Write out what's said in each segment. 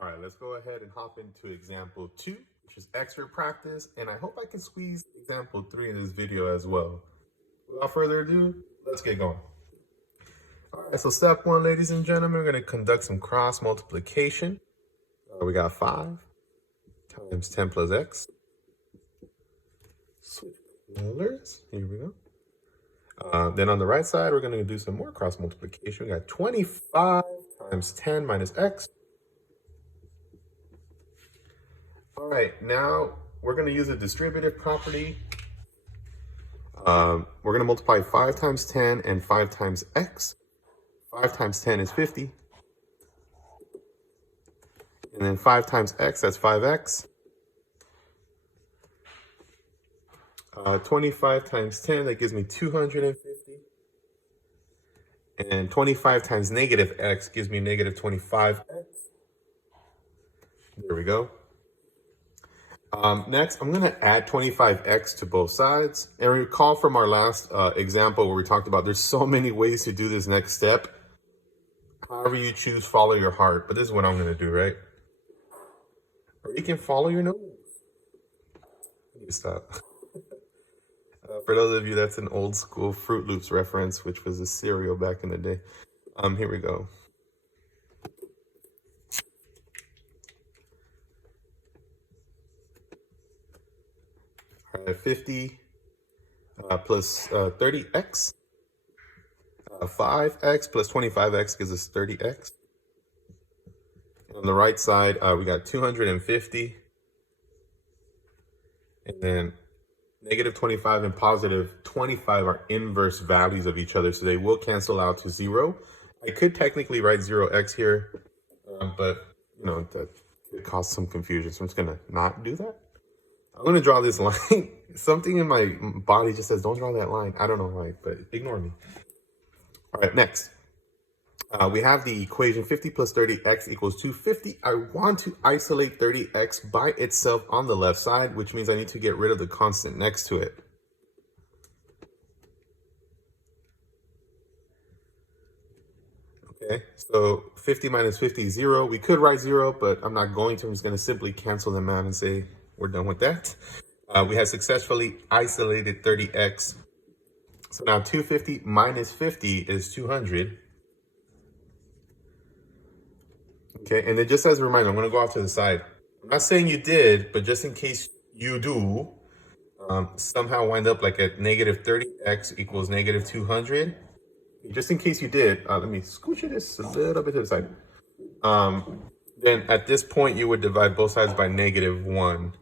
All right, let's go ahead and hop into example 2, which is extra practice, and I hope I can squeeze example 3 in this video as well. Without further ado, let's get going. All right, so step 1, ladies and gentlemen, we're going to conduct some cross multiplication. We got 5 times 10 plus x. Switch colors. Here we go. Then on the right side, we're going to do some more cross multiplication. We got 25 times 10 minus x. All right, now we're going to use a distributive property. We're going to multiply 5 times 10 and 5 times x. 5 times 10 is 50. And then 5 times x, that's 5x. 25 times 10, that gives me 250. And 25 times negative x gives me negative 25x. There we go. Next, I'm going to add 25x to both sides. And recall from our last example where we talked about there's so many ways to do this next step. However you choose, follow your heart. But this is what I'm going to do, right? Or you can follow your nose. Let me stop. For those of you, that's an old school Fruit Loops reference, which was a cereal back in the day. Here we go. All right, 50 plus 30x. 5x plus 25x gives us 30x. On the right side, we got 250. And then negative 25 and positive 25 are inverse values of each other, so they will cancel out to 0. I could technically write 0x here, but you know, that could cause some confusion, so I'm just gonna not do that. I'm gonna draw this line. Something in my body just says, don't draw that line. I don't know why, but ignore me. All right, next. We have the equation 50 plus 30x equals 250. I want to isolate 30x by itself on the left side, which means I need to get rid of the constant next to it. Okay, so 50 minus 50 is 0. We could write 0, but I'm not going to. I'm just going to simply cancel them out and say we're done with that. We have successfully isolated 30x. So now 250 minus 50 is 200. Okay, and then just as a reminder, I'm going to go off to the side. I'm not saying you did, but just in case you do, somehow wind up like at negative 30x equals negative 200. Just in case you did, let me scooch this a little bit to the side. Then at this point, you would divide both sides by negative 1,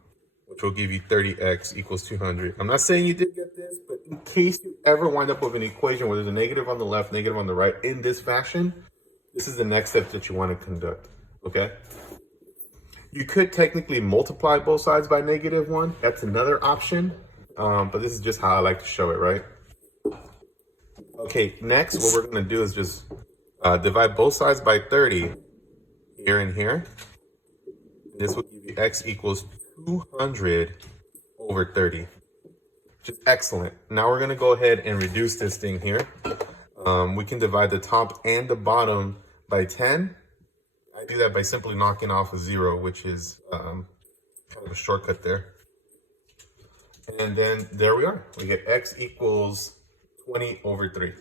which will give you 30x equals 200. I'm not saying you did get this, but in case you ever wind up with an equation where there's a negative on the left, negative on the right in this fashion, this is the next step that you want to conduct, okay? You could technically multiply both sides by negative 1. That's another option, but this is just how I like to show it, right? Okay, next, what we're going to do is just divide both sides by 30 here and here. This will give you x equals 200 over 30. Which is excellent. Now we're going to go ahead and reduce this thing here. We can divide the top and the bottom by 10. I do that by simply knocking off a 0, which is kind of a shortcut there. And then there we are. We get x equals 20 over 3.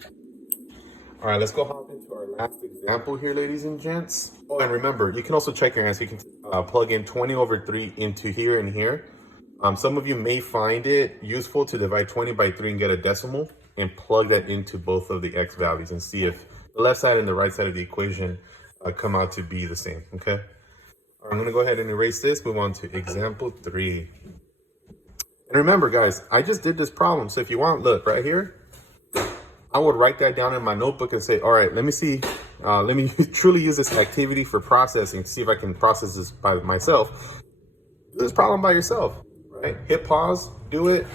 All right, let's go hop into our last example here, ladies and gents. Oh, and remember, you can also check your answer. You can plug in 20 over 3 into here and here. Some of you may find it useful to divide 20 by 3 and get a decimal and plug that into both of the x values and see if the left side and the right side of the equation come out to be the same, okay? I'm going to go ahead and erase this, move on to example 3. And remember, guys, I just did this problem. So if you want, look, right here, I would write that down in my notebook and say, all right, let me see, let me truly use this activity for processing to see if I can process this by myself. Do this problem by yourself, right? Hit pause, do it,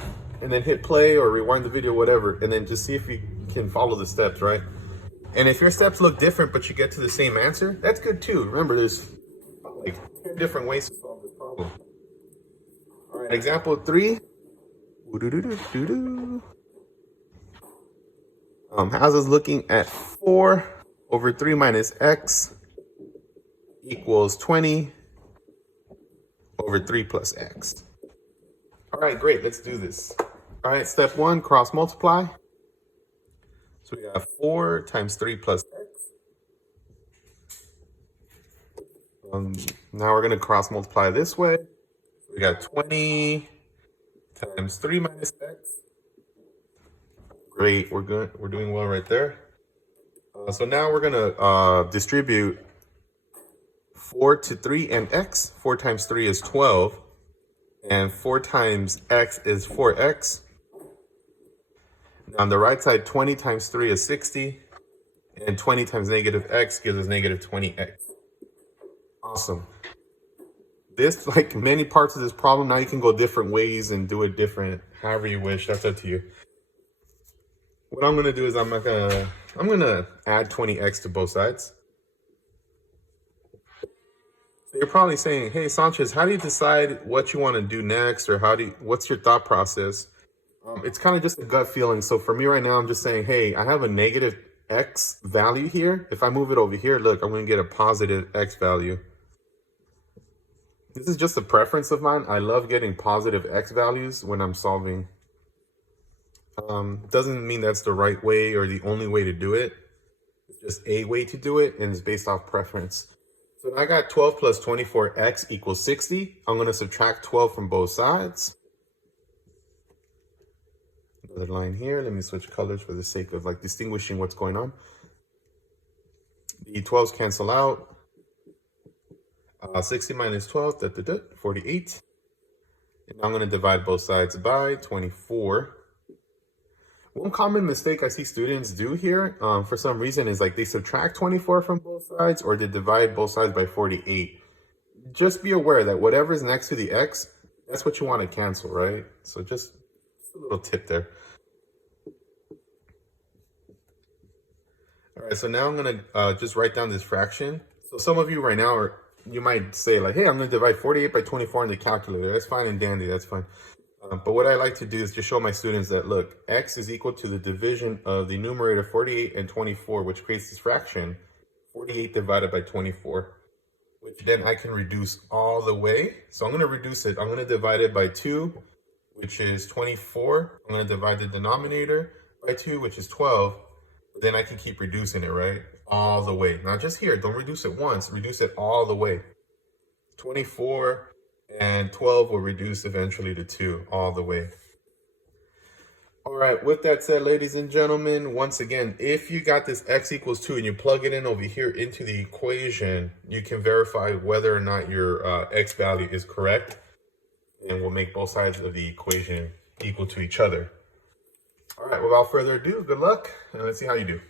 and then hit play or rewind the video, whatever, and then just see if you can follow the steps, right? And if your steps look different, but you get to the same answer, that's good too. Remember, there's like 10 different ways to solve this problem. All right, example 3. How's us looking at 4 over 3 minus x equals 20 over 3 plus x. All right, great. Let's do this. All right, step 1, cross multiply. So we got 4 times 3 plus x. Now we're going to cross multiply this way. So we got 20 times 3 minus x. Great, we're good. We're doing well right there. So now we're going to distribute 4 to 3 and x. 4 times 3 is 12. And 4 times x is 4x. Now on the right side, 20 times 3 is 60. And 20 times negative x gives us negative 20x. Awesome. This, like many parts of this problem, now you can go different ways and do it different, however you wish. That's up to you. What I'm going to do is I'm going to add 20x to both sides. So you're probably saying, hey, Sanchez, how do you decide what you want to do next, or what's your thought process? It's kind of just a gut feeling. So for me right now, I'm just saying, hey, I have a negative x value here. If I move it over here, look, I'm going to get a positive x value. This is just a preference of mine. I love getting positive x values when I'm solving. Doesn't mean that's the right way or the only way to do it. It's just a way to do it, and it's based off preference. So I got 12 plus 24x equals 60. I'm going to subtract 12 from both sides. Another line here. Let me switch colors for the sake of like distinguishing what's going on. The 12s cancel out. 60 minus 12, 48. And I'm going to divide both sides by 24. One common mistake I see students do here, for some reason, is like they subtract 24 from both sides, or they divide both sides by 48. Just be aware that whatever is next to the x, that's what you want to cancel, right? So just a little tip there. All right, so now I'm going to just write down this fraction. So some of you right now you might say like, hey, I'm going to divide 48 by 24 in the calculator. That's fine and dandy. That's fine. But what I like to do is just show my students that, look, x is equal to the division of the numerator 48 and 24, which creates this fraction, 48 divided by 24, which then I can reduce all the way. So I'm going to reduce it. I'm going to divide it by 2, which is 24. I'm going to divide the denominator by 2, which is 12. But then I can keep reducing it, right? All the way. Not just here. Don't reduce it once. Reduce it all the way. 24 and 12 will reduce eventually to 2 all the way. All right, with that said, ladies and gentlemen, once again, if you got this x equals 2 and you plug it in over here into the equation, you can verify whether or not your x value is correct, and we'll make both sides of the equation equal to each other. All right, without further ado, good luck, and let's see how you do.